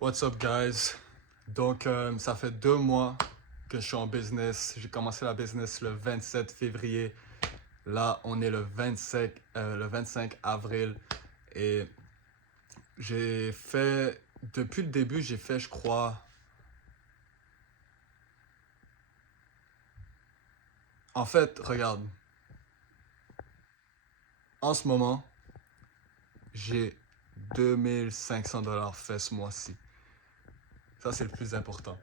What's up, guys? Donc, ça fait 2 mois que je suis en business. J'ai commencé la business le 27 février. Là, on est le 25 avril. Et j'ai fait, depuis le début, j'ai fait, je crois, en fait, regarde, en ce moment, j'ai 2500 $ fait ce mois-ci. Ça, c'est le plus important.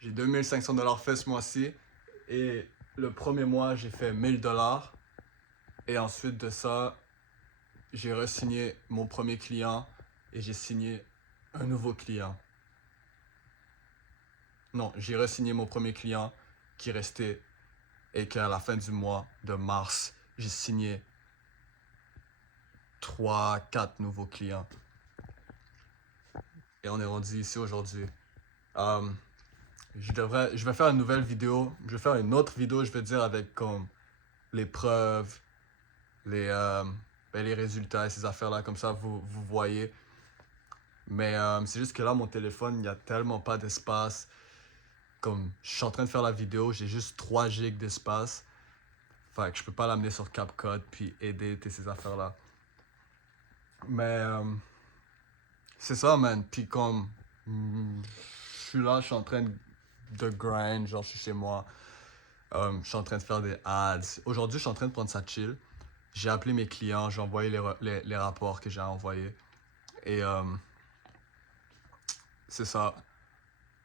J'ai 2500 $ fait ce mois-ci. Et le premier mois, j'ai fait 1000 $. Et ensuite de ça, j'ai re-signé mon premier client et j'ai signé un nouveau client. Non, j'ai re-signé mon premier client qui restait et qu'à la fin du mois de mars, j'ai signé 3, 4 nouveaux clients. Et on est rendu ici aujourd'hui. Um, je vais faire une nouvelle vidéo. Je vais faire une autre vidéo, je vais dire, avec comme les preuves, les, les résultats et ces affaires-là. Comme ça, vous voyez. Mais c'est juste que là, mon téléphone, il n'y a tellement pas d'espace. Comme je suis en train de faire la vidéo, j'ai juste 3 gigs d'espace. Fait que je peux pas l'amener sur CapCut puis edit et ces affaires-là. Mais c'est ça, man. Puis comme je suis là, je suis en train de grind, genre je suis chez moi. Je suis en train de faire des ads. Aujourd'hui, je suis en train de prendre ça chill. J'ai appelé mes clients, j'ai envoyé les rapports que j'ai envoyés. Et c'est ça.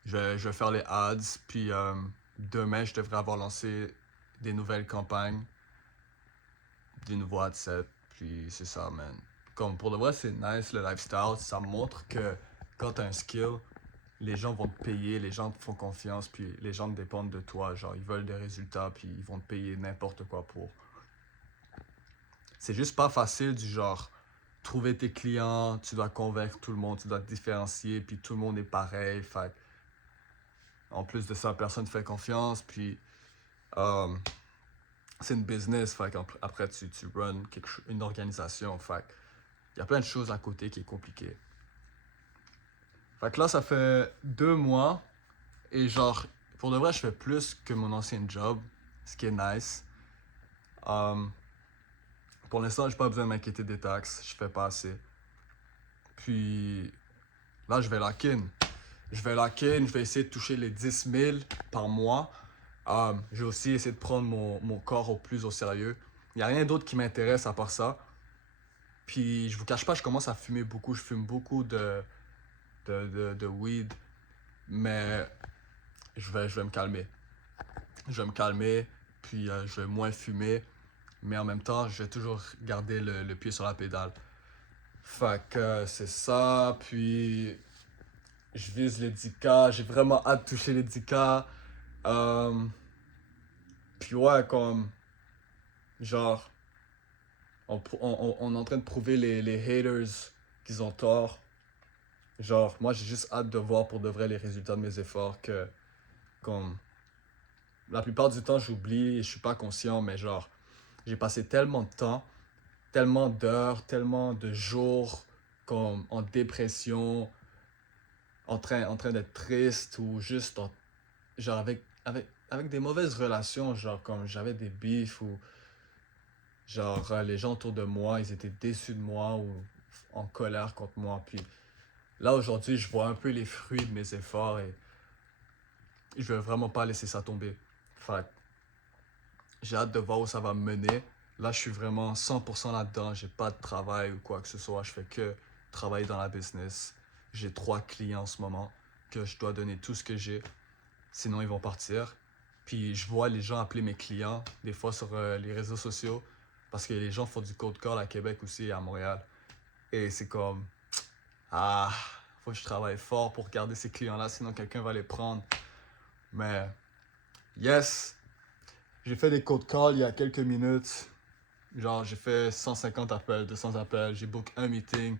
Je vais faire les ads. Puis demain, je devrais avoir lancé des nouvelles campagnes, des nouveaux adsets. Puis c'est ça, man. Comme pour de vrai, c'est nice le lifestyle. Ça montre que quand t'as un skill, les gens vont te payer, les gens te font confiance, puis les gens dépendent de toi. Genre, ils veulent des résultats, puis ils vont te payer n'importe quoi pour. C'est juste pas facile du genre trouver tes clients, tu dois convaincre tout le monde, tu dois te différencier, puis tout le monde est pareil. Fait en plus de ça, personne ne fait confiance, puis euh, c'est une business. Fait après, tu runs une organisation. Fait il y a plein de choses à côté qui est compliqué. Fait que là, ça fait 2 mois et genre, pour de vrai, je fais plus que mon ancien job, ce qui est nice. Um, pour l'instant, j'ai pas besoin de m'inquiéter des taxes, je fais pas assez. Puis là, je vais lock in. Je vais essayer de toucher les 10 000 par mois. Je vais aussi essayer de prendre mon corps au plus au sérieux. Il n'y a rien d'autre qui m'intéresse à part ça. Puis je vous cache pas, je commence à fumer beaucoup. Je fume beaucoup de weed. Mais je vais me calmer. Je vais me calmer, puis je vais moins fumer, mais en même temps, je vais toujours garder le pied sur la pédale. Fait que c'est ça, puis je vise les 10K, j'ai vraiment hâte de toucher les 10K. Euh, puis ouais, comme, genre, on est en train de prouver les haters qu'ils ont tort. Genre, moi j'ai juste hâte de voir pour de vrai les résultats de mes efforts que, comme, la plupart du temps j'oublie et je suis pas conscient, mais genre, j'ai passé tellement de temps, tellement d'heures, tellement de jours comme en dépression, en train d'être triste ou juste genre avec des mauvaises relations, genre comme j'avais des bifs ou genre les gens autour de moi, ils étaient déçus de moi ou en colère contre moi. Puis là aujourd'hui, je vois un peu les fruits de mes efforts et je veux vraiment pas laisser ça tomber. Fait j'ai hâte de voir où ça va me mener. Là, je suis vraiment 100% là-dedans. J'ai pas de travail ou quoi que ce soit. Je fais que travailler dans la business. J'ai 3 clients en ce moment que je dois donner tout ce que j'ai. Sinon, ils vont partir. Puis, je vois les gens appeler mes clients, des fois sur les réseaux sociaux, parce que les gens font du cold call à Québec aussi et à Montréal. Et c'est comme, ah, faut que je travaille fort pour garder ces clients-là, sinon quelqu'un va les prendre. Mais, yes, j'ai fait des cold calls il y a quelques minutes. Genre, j'ai fait 150 appels, 200 appels, j'ai book un meeting.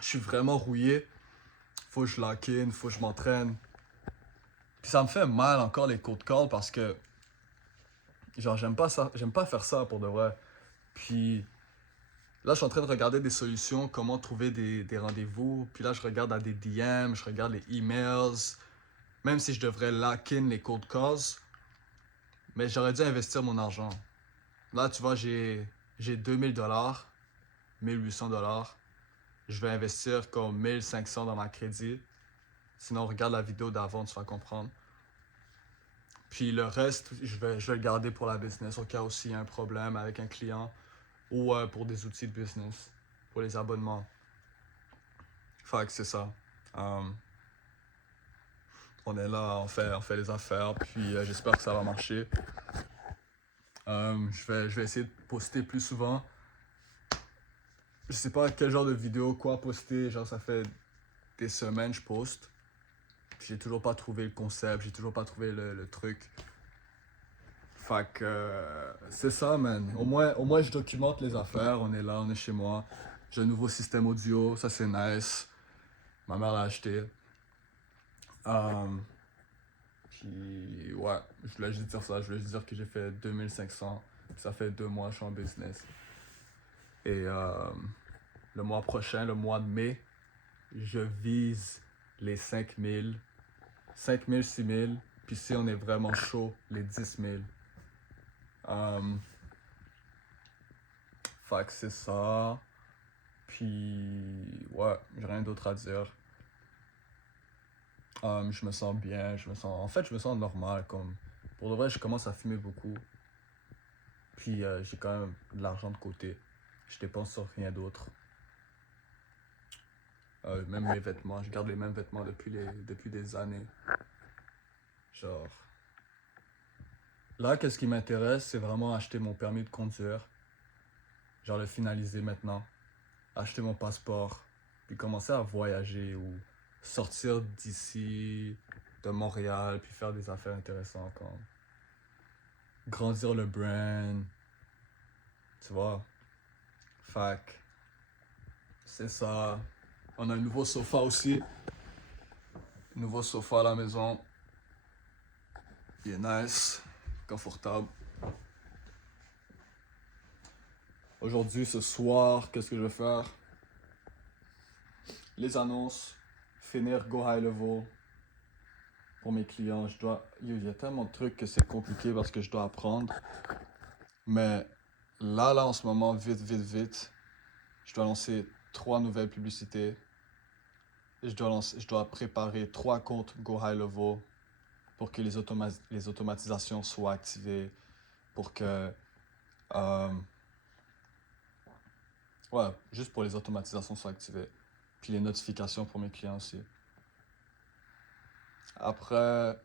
Je suis vraiment rouillé. Faut que je lock in, faut que je m'entraîne. Puis ça me fait mal encore les cold calls parce que, genre, j'aime pas ça, j'aime pas faire ça pour de vrai. Puis, Là, je suis en train de regarder des solutions, comment trouver des rendez-vous. Puis là, je regarde à des DM, je regarde les emails. Même si je devrais lock in les cold calls, mais j'aurais dû investir mon argent. Là, tu vois, j'ai 2000 $, 1800 $. Je vais investir comme 1500 dans ma crédit. Sinon, regarde la vidéo d'avant, tu vas comprendre. Puis le reste, je vais le garder pour la business au cas où s'il y a un problème avec un client ou pour des outils de business, pour les abonnements. Fait que c'est ça. On est là, on fait les affaires, puis j'espère que ça va marcher. Je vais essayer de poster plus souvent. Je sais pas quel genre de vidéo, quoi poster. Genre, ça fait des semaines que je poste. Puis j'ai toujours pas trouvé le concept, j'ai toujours pas trouvé le truc. Fait que c'est ça, man. Au moins, je documente les affaires. On est là, on est chez moi. J'ai un nouveau système audio, ça c'est nice. Ma mère l'a acheté. Puis ouais, je voulais juste dire ça. Je voulais juste dire que j'ai fait 2500. Ça fait 2 mois que je suis en business. Et le mois prochain, le mois de mai, je vise les 5000. 5000, 6000. Puis si on est vraiment chaud, les 10 000. Fait que c'est ça. Puis ouais, j'ai rien d'autre à dire. Je me sens bien, je me sens normal. Comme, pour de vrai, je commence à fumer beaucoup. Puis j'ai quand même de l'argent de côté. Je dépense sur rien d'autre. Même mes vêtements, je garde les mêmes vêtements depuis des années. Genre, là, qu'est-ce qui m'intéresse, c'est vraiment acheter mon permis de conduire. Genre le finaliser maintenant. Acheter mon passeport. Puis commencer à voyager ou sortir d'ici, de Montréal, puis faire des affaires intéressantes comme grandir le brand. Tu vois? Fait que c'est ça. On a un nouveau sofa aussi. Nouveau sofa à la maison. Il est nice, confortable. Aujourd'hui, ce soir, qu'est-ce que je vais faire? Les annonces, finir Go High Level pour mes clients. Il y a tellement de trucs que c'est compliqué parce que je dois apprendre. Mais là, en ce moment, vite, je dois lancer 3 nouvelles publicités. Et je dois préparer 3 comptes Go High Level pour que les automatisations soient activées, pour que ouais, juste pour les automatisations soient activées. Puis les notifications pour mes clients aussi. Après,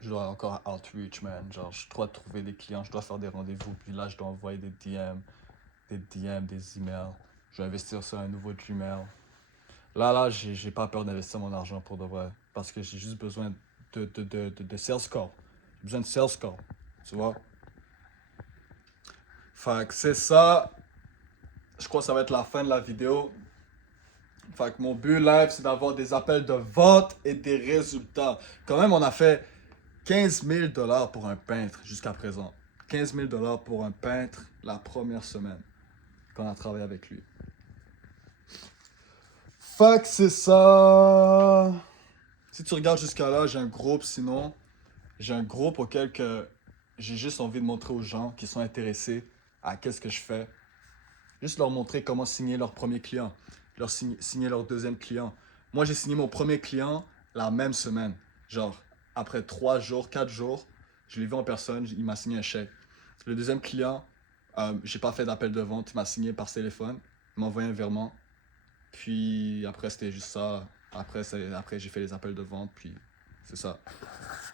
je dois encore outreach, man. Genre, je dois trouver des clients, je dois faire des rendez-vous. Puis là, je dois envoyer des DM, des emails. Je vais investir sur un nouveau Gmail. Là, j'ai pas peur d'investir mon argent pour de vrai. Parce que j'ai juste besoin de sales call. J'ai besoin de sales call. Tu vois? Fait que c'est ça. Je crois que ça va être la fin de la vidéo. Fait que mon but live, c'est d'avoir des appels de vente et des résultats. Quand même, on a fait 15 000 $ pour un peintre jusqu'à présent. 15 000 $ pour un peintre la première semaine qu'on a travaillé avec lui. Fait que c'est ça. Si tu regardes jusqu'à là, j'ai un groupe sinon. J'ai un groupe auquel que j'ai juste envie de montrer aux gens qui sont intéressés à qu'est-ce que je fais. Juste leur montrer comment signer leur premier client, leur signer leur deuxième client. Moi, j'ai signé mon premier client la même semaine. Genre, après 3 jours, 4 jours, je l'ai vu en personne, il m'a signé un chèque. Le deuxième client, j'ai pas fait d'appel de vente, il m'a signé par téléphone, il m'a envoyé un virement. Puis après, c'était juste ça. Après, j'ai fait les appels de vente, puis c'est ça.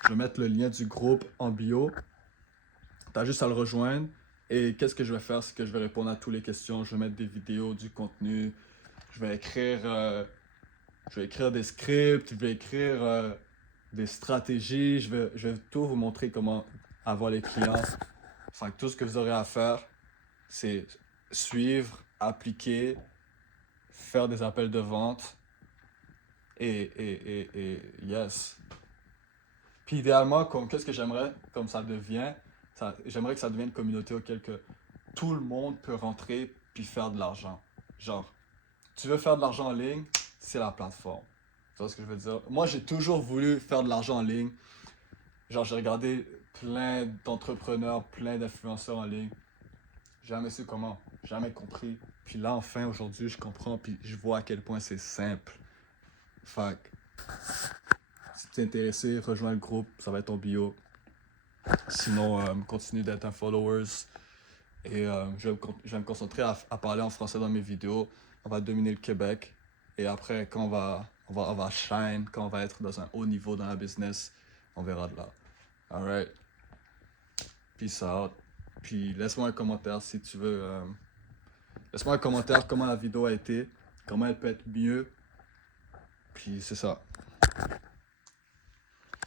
Je vais mettre le lien du groupe en bio. T'as juste à le rejoindre. Et qu'est-ce que je vais faire, c'est que je vais répondre à toutes les questions. Je vais mettre des vidéos, du contenu. Je vais écrire des scripts. Je vais écrire des stratégies. Je vais tout vous montrer comment avoir les clients. Enfin, tout ce que vous aurez à faire, c'est suivre, appliquer, faire des appels de vente. Et yes. Puis idéalement, qu'est-ce que j'aimerais, comme ça devient, j'aimerais que ça devienne une communauté auquel que tout le monde peut rentrer puis faire de l'argent. Genre, tu veux faire de l'argent en ligne, c'est la plateforme. Tu vois ce que je veux dire? Moi, j'ai toujours voulu faire de l'argent en ligne. Genre, j'ai regardé plein d'entrepreneurs, plein d'influenceurs en ligne. Jamais su comment, jamais compris. Puis là, enfin, aujourd'hui, je comprends, puis je vois à quel point c'est simple. Fait que, si tu es intéressé, rejoins le groupe, ça va être en bio. Sinon, continue d'être un follower. Et je vais me concentrer à parler en français dans mes vidéos. On va dominer le Québec. Et après, quand on va shine, quand on va être dans un haut niveau dans la business, on verra de là. Alright. Peace out. Puis laisse-moi un commentaire si tu veux. Laisse-moi un commentaire comment la vidéo a été, comment elle peut être mieux. Puis c'est ça.